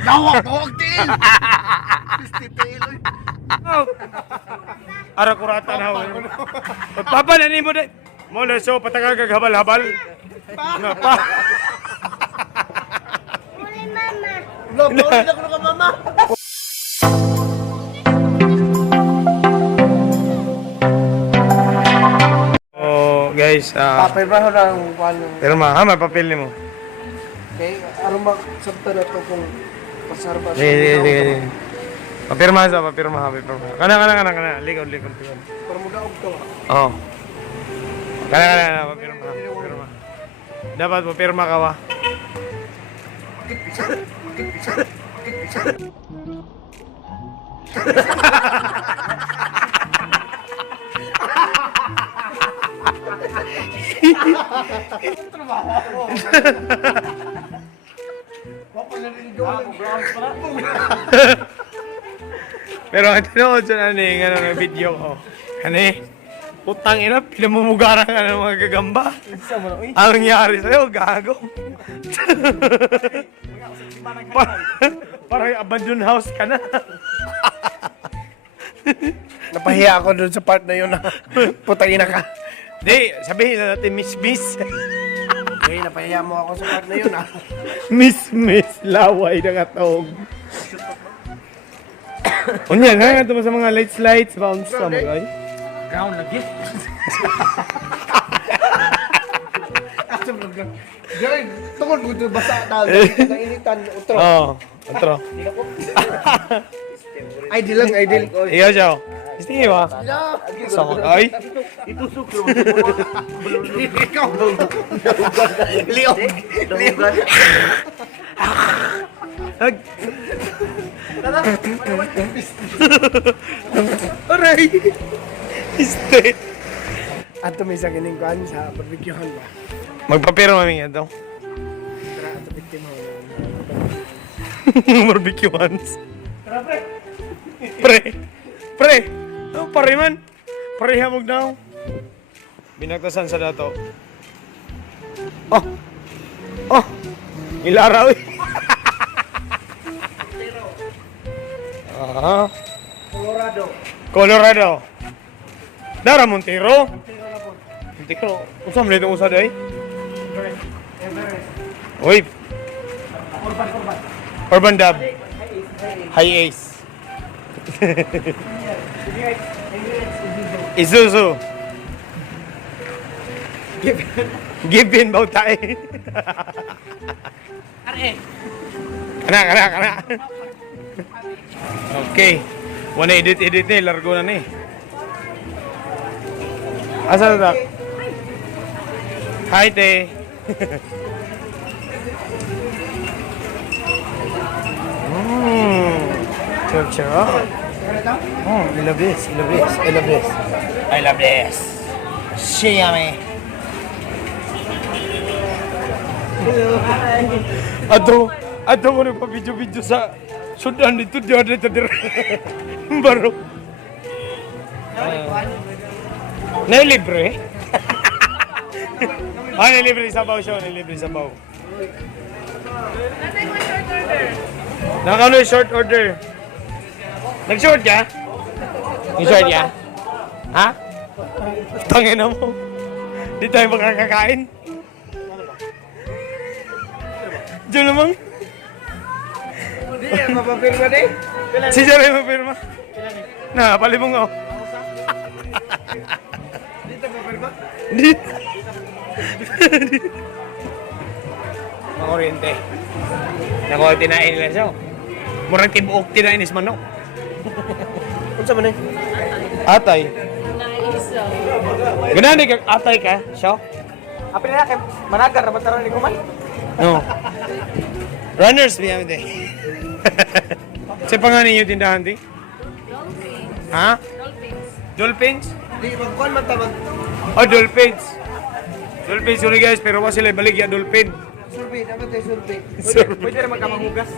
Dawag din! Tail. Ara kurata na ako. Papa, nani mo na. Mo na so, patagal habal-habal. Nga pa. Muli mama. Maulit ako ka mama. Oh, guys, Papel ba ho lang kung ano? pirma, ha, may papel ni mo. Okay, aron ba sabta na to kung pasarba Sige. Papirma sa, papirma. Kana. Likod. Para mo daog ka. Oo. Kana, papirma. Dapat papirma ka ba? Pero ang tinood sa nani, nga video ko. Kani, putang ina, pinamumugaran ka ng mga gagamba. Ang nangyari sa'yo, gago. Parang abandoned house ka na. Napahiya ako doon sa part na yun na putang ina ka. Di, sabihin na natin, miss. Okay, napahiya mo ako sa part na yun Miss, laway na katog. Unya, nga ito sa mga lights, bounce sa mga ay. Ground lagi. Gawin, tungkol mo ito basa dahil nainitan, utro. Oo, otro. Idol. Ikaw siya. Gusto niyo ba? Sa mga ay? Itusok mo. Ikaw. Leon. Aray! Este. Ato may sa kiningkuhan sa barbecuehan ba? Magpapiro mami nga daw. Tara, ato biktima mo. Barbecue once. Pre! Oh, pare man. Pare hamog daw. Binagtasan sa dato. Oh! Ilaraw eh. Colorado. Dara Montero. Montero. Unsa man itong usad ay? Uy. Urban Dub. High Ace. Isuzu. Given baw tayo. Kana. Okay. Wana edit ni, largo na ni. Asa na? Hi, te. Chop. I love this. Siyame. Ato ko nagpa-video sa sudan dito dire. Baro. Nailibre? Nailibre sa baw siya, Nakano yung short order? Nag-short ka? Nag-short ka? Ha? Tangin na mo. Di tayo makakakain. Diyan naman. Hindi yan, mapapirma din. Si Jaray mapirma. Na, palibong ako. Dito mapapirma? Di. Mga oriente. Naku, tinain nila siya. Murang tibuok tinain is manok. Unsa man eh? Atay. Ganani kag atay ka, siya? Apil na kay managar na bataran ni kuman. No. Runners biya day. Sa pangalan niyo tindahan di? Ha? Dolphins? Di magkuan man ta mag Oh, dolphins. Dolphins yun guys, pero wala sila balik ya dolphin. survey, dapat tayo survey. Pwede rin magkamanghugas.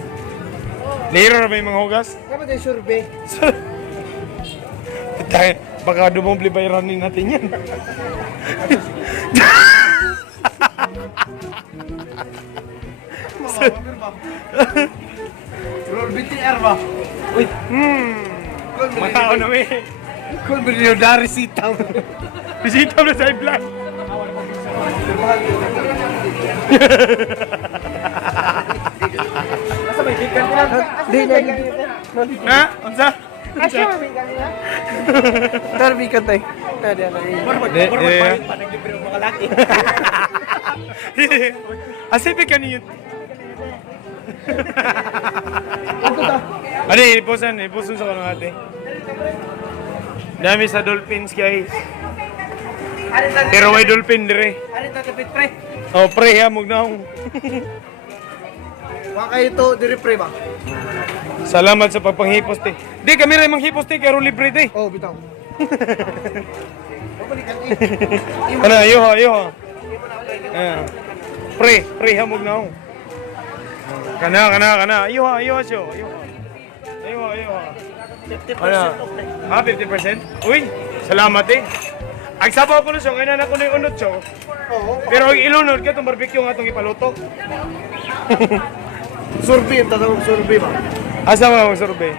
Lero na ba yung mga hugas? Dapat tayo survey. Baka dumobli bayranin natin yan. Roll BTR ba? Uy, Matao na may. kung bilyo dari sitaw. Bisita na sa vlog. Ha? Unsa? Darby ka tayo. Nadi na. Asipin ka niyo. Ano, ipusan sa kanong ate. Dami sa dolphins, guys. Pero may dolphin dire. Ano tatapit pre? Oh, pre, ha, mugnaong. Baka ito dire pre ba? Salamat sa pagpanghipos, te. Di, kami rin manghipos, te, kaya libre, te. Oh, bitaw. Ano, ayuha. Pre, ha, mugnaong. Kana. Ayuha siyo. Ayuha. 50% off, te. 50%? Uy, salamat, eh. Ang sabaw ko na siya, kaya na ko na yung unod siya. Pero ang ilunod ka, itong barbecue nga itong ipaluto. Survey, ang tatawag survey ba? Asa mo ang sorbe?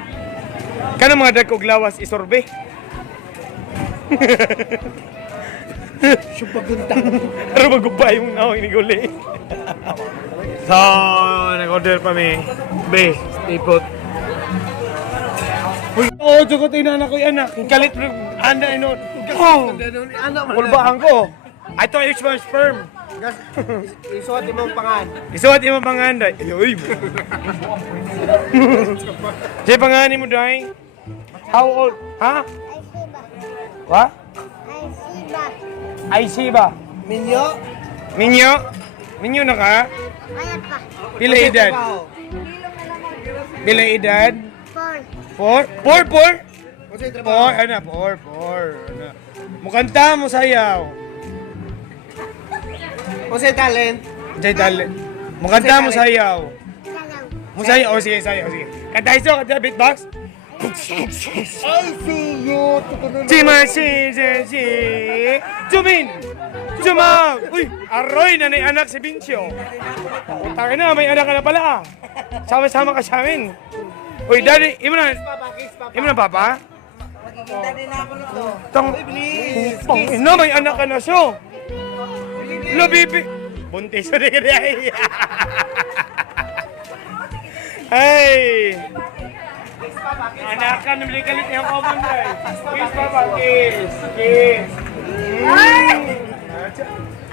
Kanang mga dagkog lawas isorbe? Sumpagunta. Pero magubay yung naong iniguli. So, nag-order pa mi. Be, stipot. Uy, oo, tsukot ina ko yung anak. Yung kalit, anda ino. Oh, Anak mo. kulbaan ko. Ito ay human sperm. Isuot imong pangan. Isuot yung mga panganday. Uy. Siya pangani mo, Day? How old? Ha? What? Ay, siba. Minyo. Minyo na ka? Pila edad? Pila edad? 4? 4? Ano? Mukanta mo sayaw. Kasi talent. Jay dali. Mukanta mo sayaw. Musayaw. Sige. Kanta iso, kanta beatbox. I see you. Si. Jumin! Juma! Uy! Aroy na anak si Bincho. Utangin na, may anak ka na pala ah. Sama-sama ka sa amin. Uy, daddy, imo na papa? Makikita din ako nito. Ina, may anak ka na siya. Lo, bibi. Buntis na rin ay. Hey! Anak ka, namili kalit niyang common guys. Kiss, papa, kiss.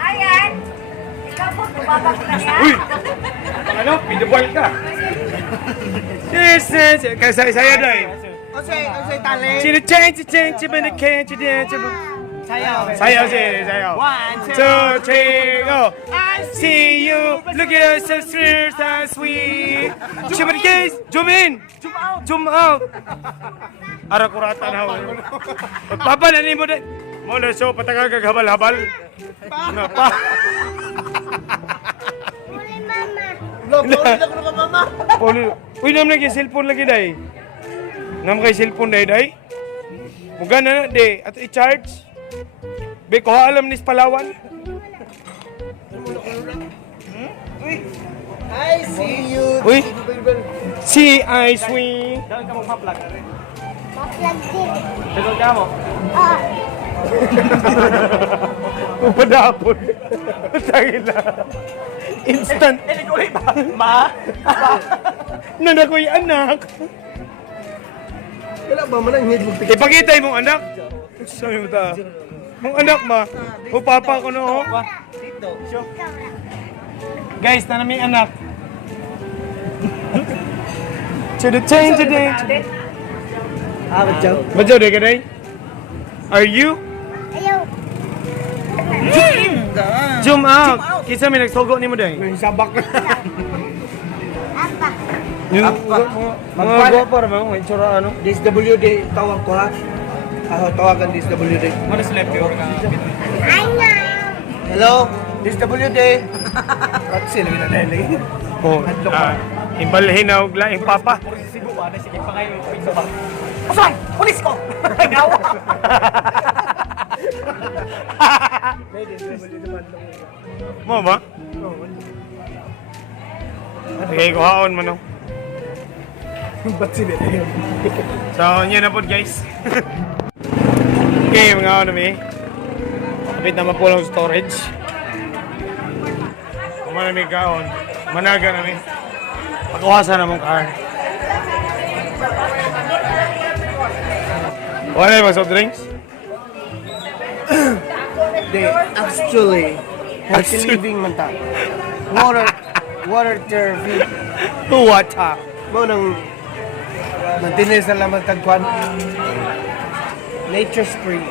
Ayan! Ikaw po, tumabak na yan. Uy! Ano? Pinubual ka. Yes. Kaya saya dahil. Kasi talent. Change, Sayaw. 1, 2, 3, go! I see you, look at us so sweet, so sweet. Chibad kiss, zoom out. Ara kurata na ho. Papa na ni mo dahil. Mo na so, patagal kaghabal-habal. Ano pa? Uy, naman lagi cellphone lagi dahil. Naman kay cellphone dahil. Muga na de, ato i-charge. Be, kuha alam nis Palawan. I see you. Uy, si I sweet. Sagot ka mo? Upadapon. Tangin na. Instant. Nanakoy anak. Wala ba man ang hidlog tig. Ipakita yung mong anak. Sabi mo ta. Mong anak ma. O papa ko no. Guys, na may anak. Today. Bajaw de kaday? Are you? Zoom out. Kisa may nagsogo ni mo day. May sabak. Yung mga guwapo naman, may tsura ano. DSWD tawag ko ha. Tawagan DSWD. Ano sila pure ka? Hello, DSWD. At sila na dahil. Oh, imbalhin na og laing papa. Sibo ba? Sige pa kayo. Usan! Pulis ko! Nawa! Mo ba? Okay, kuhaon mo no. Ba't sila yun? So, yun na po guys. Okay, mga ano mi. Kapit na mapulong storage. Kung malamig kaon, managa na mi. Pagkawasan na mong car. Wala yung soft drinks? They actually healthy living man ta. Water therapy. What? Mo nang nagtinil sa laman tagkuan. Nature Spring.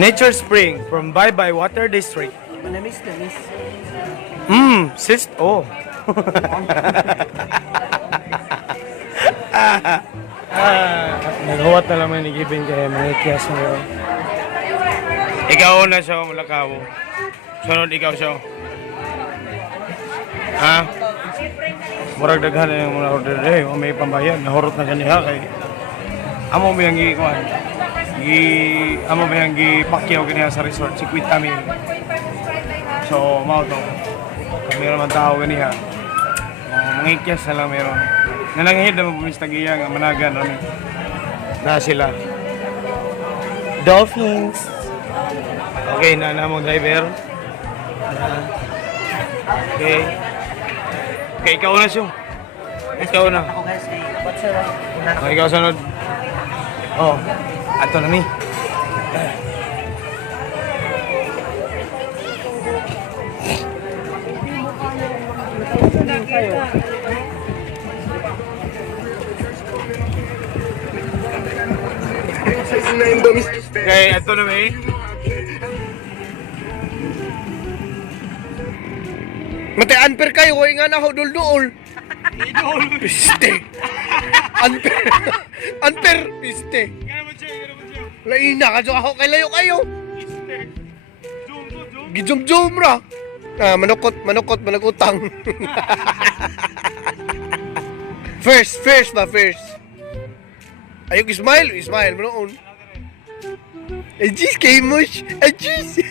Nature Spring from Bye Bye Water District. Namis. Sis, oh. Naghuwat na naman ni Gibin kaya mga kiyas mo yun. Ikaw na siya, Mulakaw. Sunod ikaw siya. Ha? Murag daghan na yung mga order eh. O may pambayad. Nahurot na ganiha kay amo ba yung gikuan? Amo ba yung gipakyaw ganiha sa resort? Si Quit kami. So, mao to. Kami naman tao ganiha. Mga ikyas na lang meron. Nanangihid na mabumistagiya nga managan ano. Na sila. Dolphins. Okay, na mong driver. Okay. Okay, ikaw na siya. Ikaw na. Okay, ikaw sunod. Oh, ato na ni. Okay, ato na may. Mate unfair kayo, way nga na ako dul-duol. Piste. Unfair, piste. Laina ka ako kay layo kayo. Gijum-jum ra. Manukot, managutang. First ba, first. Ayok smile, manoon. Ajis, kay Mush, ajis.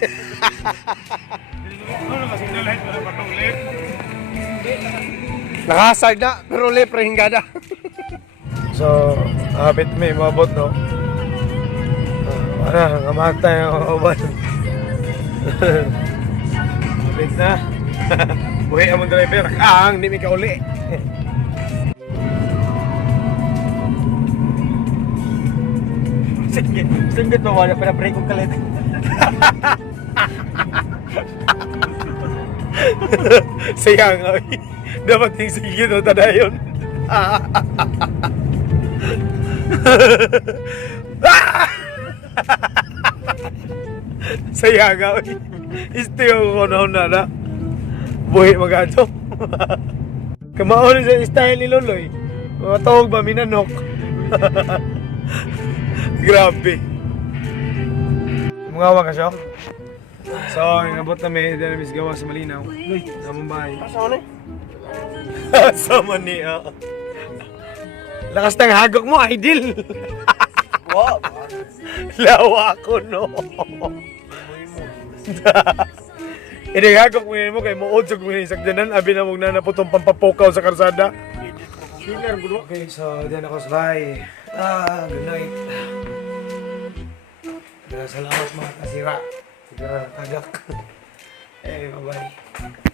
Nakasag na, pero lepre hingada. So, habit may mabot no. Wala, kamatay ang oban. Habit na. Buhay among driver, ang di mi ka uli. Singgit mo wala para break kong kalit. Sayang ay. Dapat yung sige no tadayon. Sayang ay. Istiyo ko na. Buhay magato. Kamaon sa style ni Loloy. Matawag ba minanok? Grabe. Mga ka siya. So, inabot na may dinamis gawa sa Malinaw. Sa Mumbai. Sa Mania. Lakas ng hagok mo, idol. Wow. Lawa ko, no. Inihagok mo yun mo kay muod sa kung inisagdanan. Abi na mong nanaputong pampapokaw sa karsada. Okay, so dyan ako sa bahay. Good night. Salamat mga kasira. Siguro natagak. Bye-bye.